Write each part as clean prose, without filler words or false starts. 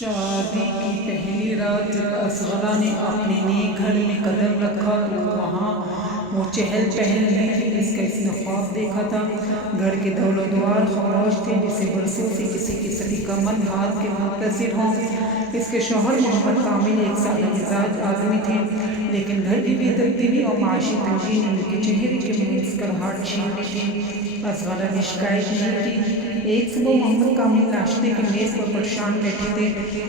شادی کی پہلی رات جب اصغرا نے اپنے نئے گھر میں قدم رکھا تو وہاں وہ چہل پہل نہیں تھی جس کا اس نے خواب دیکھا تھا۔ گھر کے دور و دوار خاموش تھے جسے برسوں سے کسی کی صدی کا من ہاتھ کے منتظر ہوں۔ اس کے شوہر محمد کامل ایک سادہ مزاج آدمی تھے، لیکن گھر کی بے ترتیبی اور معاشی تنگی نے ان کے چہرے کی مسکراہٹ چھین لی تھی۔ اصغرا نے شکایت نہیں کی۔ ایک صبح محمد کامل ناشتے کی میز پر پریشان بیٹھے تھے۔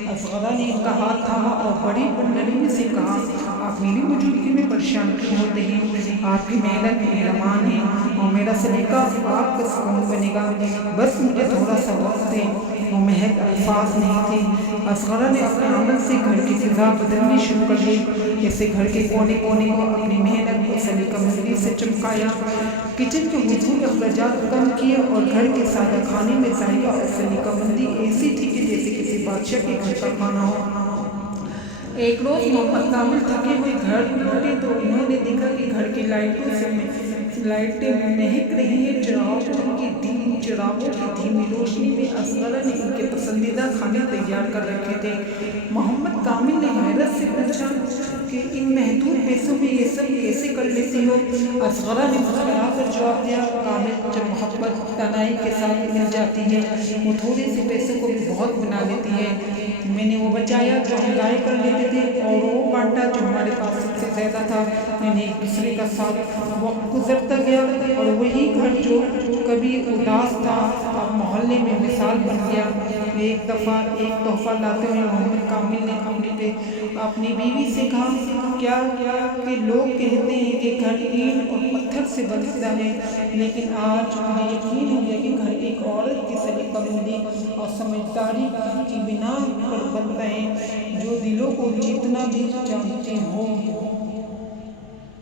اصغرا نے ان کا ہاتھ تھاما اور بڑی نرمی سے کہا، آپ میری موجودگی میں پریشان کیوں ہوتے ہیں؟ آپ کی محنت مہربان ہے اور میرا سلیقہ آپ کا سکون بنے گا، بس مجھے تھوڑا سا وقت دیں۔ وہ محض الفاظ نہیں تھے، اصغرا نے اپنے عمل سے گھر کی فضا بدلنی شروع کر دی۔ جیسے گھر کے کونے کونے کو اپنی محنت اور سلیقہ مندی سے چمکایا۔ کچن کے فضول اخراجات کم کیے اور گھر کے سادہ کھانے میں ذائقہ اور سلیقہ مندی ایسی تھی کہ جیسے کسی بادشاہ کے گھر کا کھانا ہو۔ ایک روز محمد کامل تھکے ہوئے گھر لوٹے تو انہوں نے دیکھا کہ گھر کی لائٹیں مہک رہی ہیں۔ چراغوں کی دھیمی روشنی میں اصغرا نے ان کے پسندیدہ کھانے تیار کر رکھے تھے۔ محمد کامل نے حیرت سے پوچھا کہ ان محدود پیسوں میں یہ سب کیسے کر لیتی ہو؟ اصغرا نے مسکرا کر جواب دیا، کامل جب محبت تنہائی کے ساتھ مل جاتی ہے وہ تھوڑے سے پیسوں کو بھی بہت بنا لیتی ہے۔ میں نے وہ بچایا جو ہم ضائع کر لیتے تھے اور وہ بانٹا جو ہمارے پاس سب سے زیادہ تھا۔ یعنی ایک دوسرے کا ساتھ وقت گزرتا گیا اور وہی گھر جو کبھی اداس تھا اب محلے میں مثال بن گیا۔ ایک دفعہ ایک تحفہ لاتے ہوئے محمد کامل نے اپنی بیوی سے کہا، کیا کہ لوگ کہتے ہیں کہ گھر اینٹ اور پتھر سے بنتا ہے، لیکن آج مجھے یقین ہو گیا کہ گھر ایک عورت کی سلیقہ مندی اور سمجھداری کی بنا پر بنتا ہے جو دلوں کو جیتنا بھی جانتی ہو۔